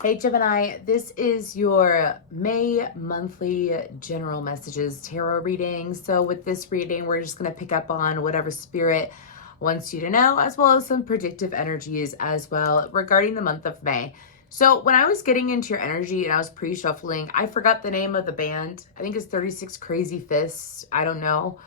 Hey Gemini, this is your May monthly general messages tarot reading. So with this reading, we're just going to pick up on whatever spirit wants you to know, as well as some predictive energies as well regarding the month of May. So when I was getting into your energy and I was pre-shuffling, I forgot the name of the band. I think it's 36 Crazy Fists. I don't know.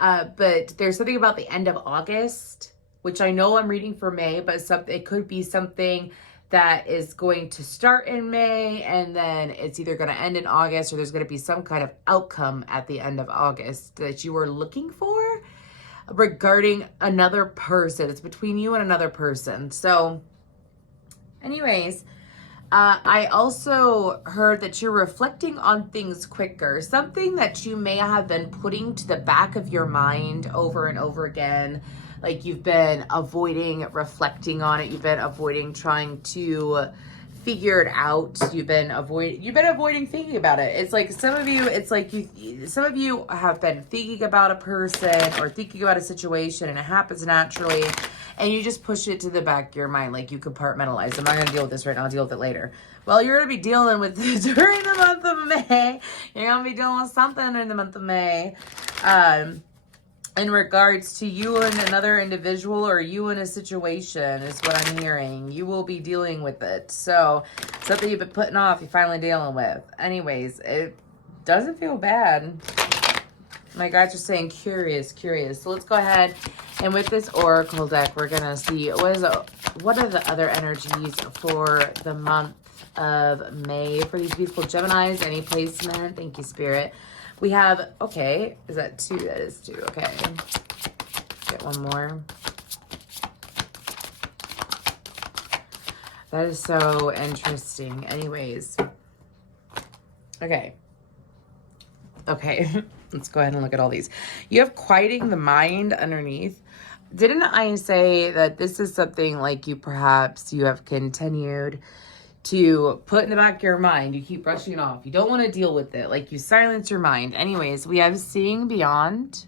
But there's something about the end of August, which I know I'm reading for May, but it could be something that is going to start in May and then it's either going to end in August, or there's going to be some kind of outcome at the end of August that you were looking for regarding another person. It's between you and another person. So anyways, I also heard that you're reflecting on things quicker, something that you may have been putting to the back of your mind over and over again. Like you've been avoiding reflecting on it. You've been avoiding trying to figure it out. You've been avoiding thinking about it. It's like some of you have been thinking about a person or thinking about a situation, and it happens naturally, and you just push it to the back of your mind. Like you compartmentalize. I'm not going to deal with this right now. I'll deal with it later. Well, you're going to be dealing with it during the month of May. You're going to be dealing with something in the month of May. In regards to you and another individual, or you in a situation, is what I'm hearing. You will be dealing with it. So something you've been putting off, you're finally dealing with. Anyways, it doesn't feel bad. My guides are saying curious. So let's go ahead, and with this oracle deck, we're gonna see what are the other energies for the month of May for these beautiful Geminis. Any placement? Thank you, Spirit. We have, okay, is that 2? That is 2, okay. Get one more. That is so interesting. Anyways. Okay. Let's go ahead and look at all these. You have quieting the mind underneath. Didn't I say that this is something like you have continued to put in the back of your mind? You keep brushing it off. You don't want to deal with it. Like you silence your mind. Anyways, we have seeing beyond.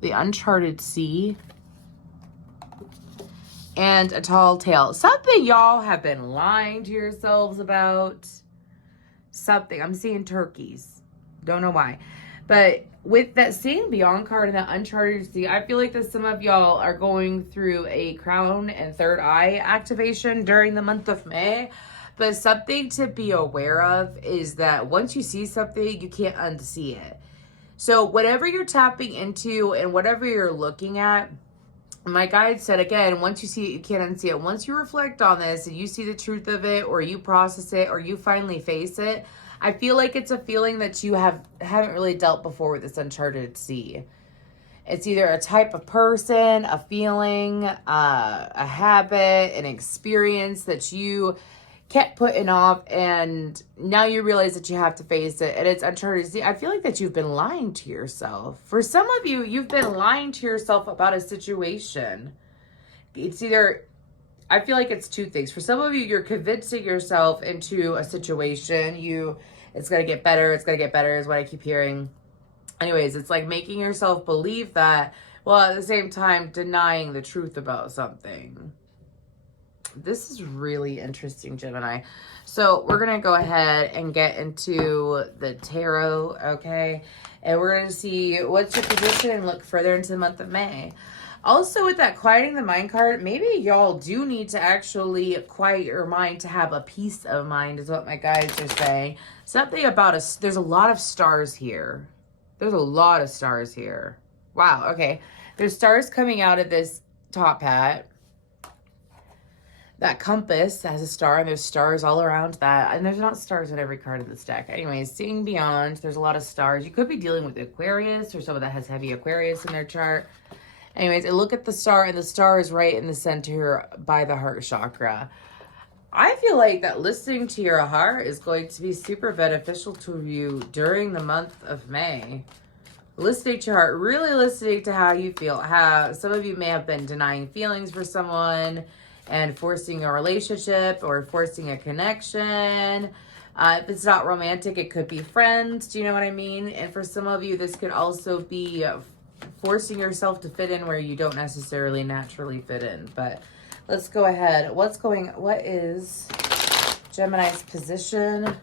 The uncharted sea. And a tall tale. Something y'all have been lying to yourselves about. Something. I'm seeing turkeys. Don't know why. But with that seeing beyond card and that uncharted sea, I feel like that some of y'all are going through a crown and third eye activation during the month of May. But something to be aware of is that once you see something, you can't unsee it. So whatever you're tapping into and whatever you're looking at, my guide said, again, once you see it, you can't unsee it. Once you reflect on this and you see the truth of it, or you process it, or you finally face it, I feel like it's a feeling that you haven't really dealt before with this uncharted sea. It's either a type of person, a feeling, a habit, an experience that you kept putting off, and now you realize that you have to face it, and it's uncharted sea. I feel like that you've been lying to yourself. For some of you, you've been lying to yourself about a situation. It's either, I feel like it's two things. For some of you, you're convincing yourself into a situation. It's going to get better. It's going to get better is what I keep hearing. Anyways, it's like making yourself believe that, while at the same time denying the truth about something. This is really interesting, Gemini. So we're going to go ahead and get into the tarot, okay? And we're going to see what's your position and look further into the month of May. Also, with that quieting the mind card, maybe y'all do need to actually quiet your mind to have a peace of mind, is what my guides are saying. Something about there's a lot of stars here. There's a lot of stars here. Wow, okay. There's stars coming out of this top hat. That compass has a star, and there's stars all around that. And there's not stars in every card in this deck. Anyways, seeing beyond, there's a lot of stars. You could be dealing with Aquarius, or someone that has heavy Aquarius in their chart. Anyways, look at the star, and the star is right in the center by the heart chakra. I feel like that listening to your heart is going to be super beneficial to you during the month of May. Listening to your heart, really listening to how you feel. How some of you may have been denying feelings for someone and forcing a relationship or forcing a connection. If it's not romantic, it could be friends. Do you know what I mean? And for some of you, this could also be forcing yourself to fit in where you don't necessarily naturally fit in. But let's go ahead. What is Gemini's position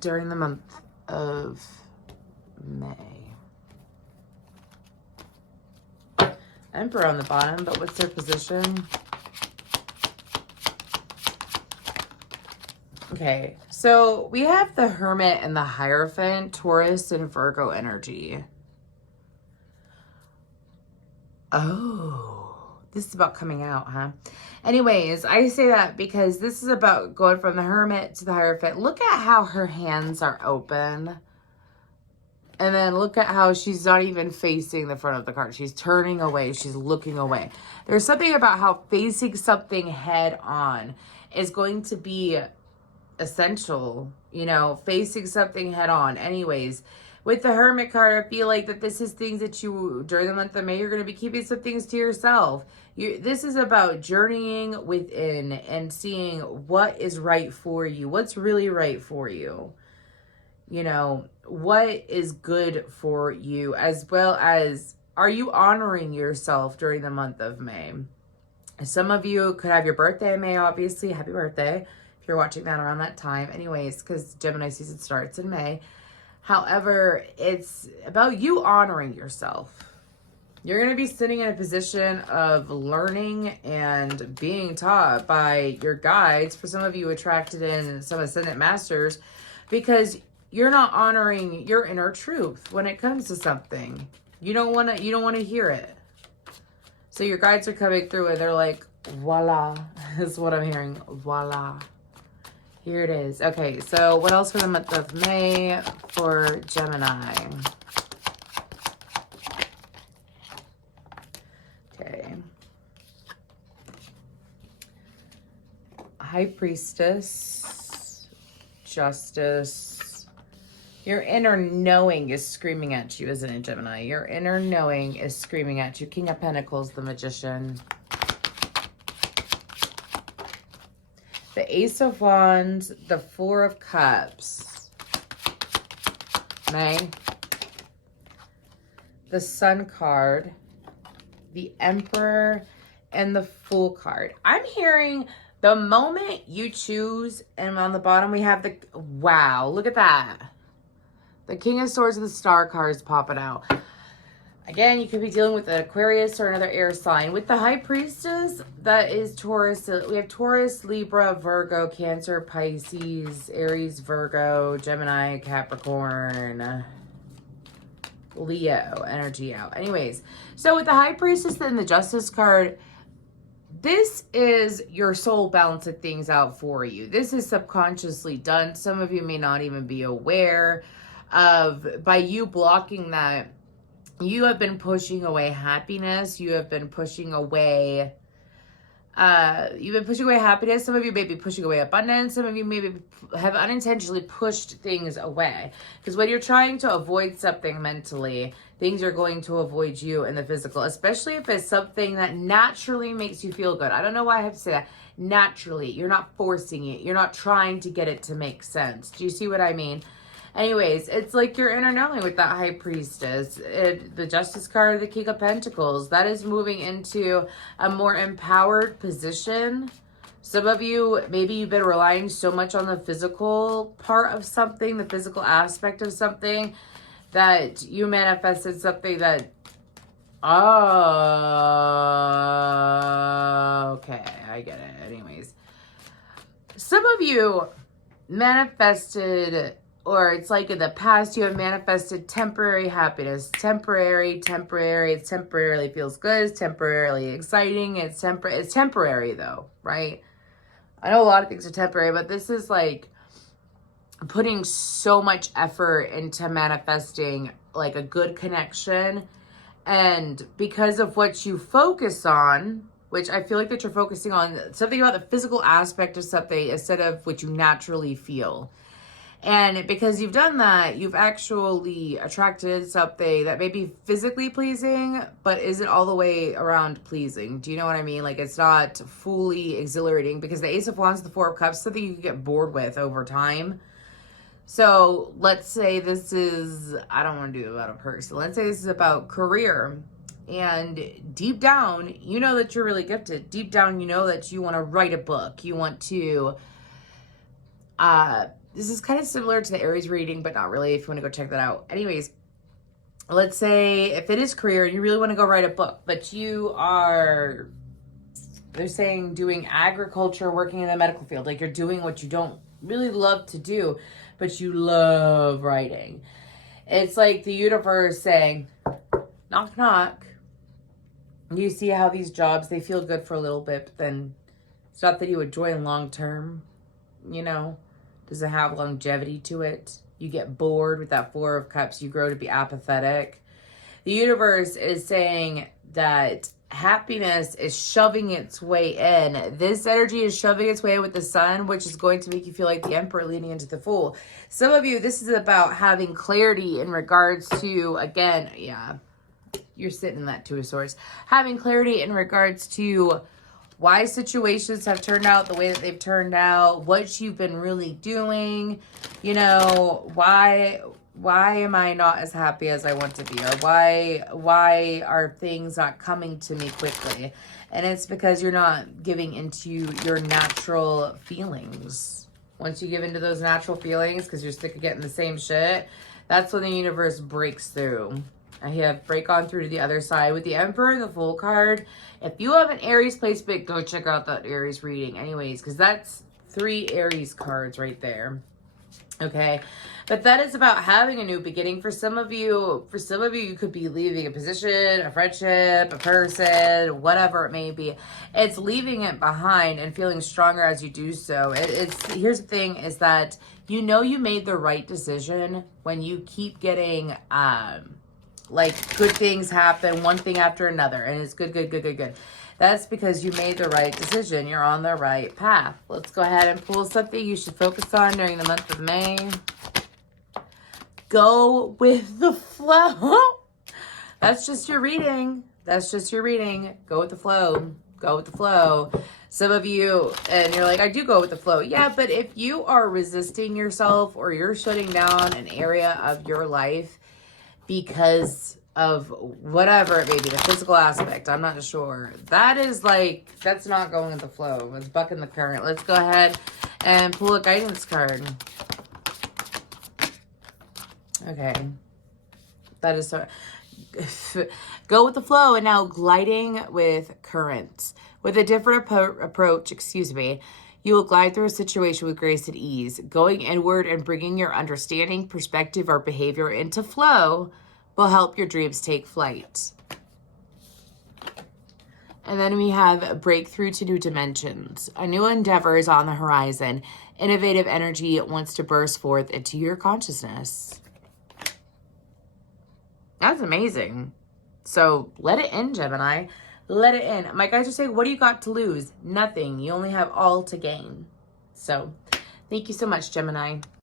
during the month of May? Emperor on the bottom, but what's their position? Okay, so we have the Hermit and the Hierophant, Taurus and Virgo energy. Oh, this is about coming out, huh? Anyways, I say that because this is about going from the Hermit to the Hierophant. Look at how her hands are open. And then look at how she's not even facing the front of the card. She's turning away. She's looking away. There's something about how facing something head on is going to be essential, you know, facing something head on. Anyways, with the Hermit card, I feel like that this is things that you, during the month of May, you're going to be keeping some things to yourself. This is about journeying within and seeing what is right for you, what's really right for you. You know, what is good for you, as well as, are you honoring yourself during the month of May? Some of you could have your birthday in May, obviously. Happy birthday if you're watching that around that time. Anyways, because Gemini season starts in May. However, it's about you honoring yourself. You're going to be sitting in a position of learning and being taught by your guides. For some of you attracted in some Ascendant Masters, because you're not honoring your inner truth when it comes to something. You don't want to hear it. So your guides are coming through and they're like, voila, is what I'm hearing. Voila. Here it is. Okay, so what else for the month of May for Gemini? Okay. High Priestess, Justice. Your inner knowing is screaming at you, isn't it, Gemini? Your inner knowing is screaming at you. King of Pentacles, the Magician. The Ace of Wands, the Four of Cups. May. The Sun card, the Emperor, and the Fool card. I'm hearing the moment you choose, and on the bottom we have the, wow, look at that. The King of Swords and the Star cards popping out. Again, you could be dealing with an Aquarius or another air sign. With the High Priestess, that is Taurus. We have Taurus, Libra, Virgo, Cancer, Pisces, Aries, Virgo, Gemini, Capricorn, Leo energy out. Anyways, so with the High Priestess and the Justice card, this is your soul balancing things out for you. This is subconsciously done. Some of you may not even be aware of, by you blocking that, you have been pushing away happiness. You have been pushing away, happiness. Some of you may be pushing away abundance. Some of you maybe have unintentionally pushed things away. Because when you're trying to avoid something mentally, things are going to avoid you in the physical, especially if it's something that naturally makes you feel good. I don't know why I have to say that. Naturally, you're not forcing it. You're not trying to get it to make sense. Do you see what I mean? Anyways, it's like your inner knowing with that High Priestess. The Justice card, the King of Pentacles, that is moving into a more empowered position. Some of you, maybe you've been relying so much on the physical part of something, the physical aspect of something, that you manifested something that, oh, okay, I get it. Anyways, some of you manifested, or it's like in the past, you have manifested temporary happiness. Temporary, it temporarily feels good, it's temporarily exciting, it's temporary though, right? I know a lot of things are temporary, but this is like putting so much effort into manifesting like a good connection. And because of what you focus on, which I feel like that you're focusing on something about the physical aspect of something instead of what you naturally feel. And because you've done that, you've actually attracted something that may be physically pleasing, but isn't all the way around pleasing. Do you know what I mean? Like, it's not fully exhilarating, because the Ace of Wands, the Four of Cups, something you can get bored with over time. So let's say this is, I don't want to do it about a person. Let's say this is about career. And deep down, you know that you're really gifted. Deep down, you know that you want to write a book. You want to, this is kind of similar to the Aries reading, but not really, if you want to go check that out. Anyways, let's say if it is career, you really want to go write a book, but you are, they're saying doing agriculture, working in the medical field. Like you're doing what you don't really love to do, but you love writing. It's like the universe saying, knock, knock. You see how these jobs, they feel good for a little bit, but then it's not that you enjoy them long term, you know? Does it have longevity to it? You get bored with that Four of Cups. You grow to be apathetic. The universe is saying that happiness is shoving its way in. This energy is shoving its way in with the sun, which is going to make you feel like the Emperor leading into the Fool. Some of you, this is about having clarity in regards to, again, yeah, you're sitting in that Two of Swords. Having clarity in regards to why situations have turned out the way that they've turned out, what you've been really doing, you know, why am I not as happy as I want to be? Or why are things not coming to me quickly? And it's because you're not giving into your natural feelings. Once you give into those natural feelings, because you're sick of getting the same shit, that's when the universe breaks through. I have break on through to the other side with the Emperor and the Fool card. If you have an Aries placement, go check out that Aries reading anyways, because that's 3 Aries cards right there. Okay, but that is about having a new beginning. For some of you, you could be leaving a position, a friendship, a person, whatever it may be. It's leaving it behind and feeling stronger as you do so. Here's the thing is that you know you made the right decision when you keep getting like good things happen, one thing after another, and it's good. That's because you made the right decision. You're on the right path. Let's go ahead and pull something you should focus on during the month of May. Go with the flow. That's just your reading. That's just your reading. Go with the flow. Go with the flow. Some of you, and you're like, I do go with the flow. Yeah, but if you are resisting yourself or you're shutting down an area of your life because of whatever it may be, the physical aspect, I'm not sure. That is like, that's not going with the flow. It's bucking the current. Let's go ahead and pull a guidance card. Okay. That is so... Go with the flow. And now gliding with currents. With a different approach, you will glide through a situation with grace and ease. Going inward and bringing your understanding, perspective, or behavior into flow will help your dreams take flight. And then we have breakthrough to new dimensions. A new endeavor is on the horizon. Innovative energy wants to burst forth into your consciousness. That's amazing. So let it in, Gemini. Let it in. My guys are saying, what do you got to lose? Nothing. You only have all to gain. So thank you so much, Gemini.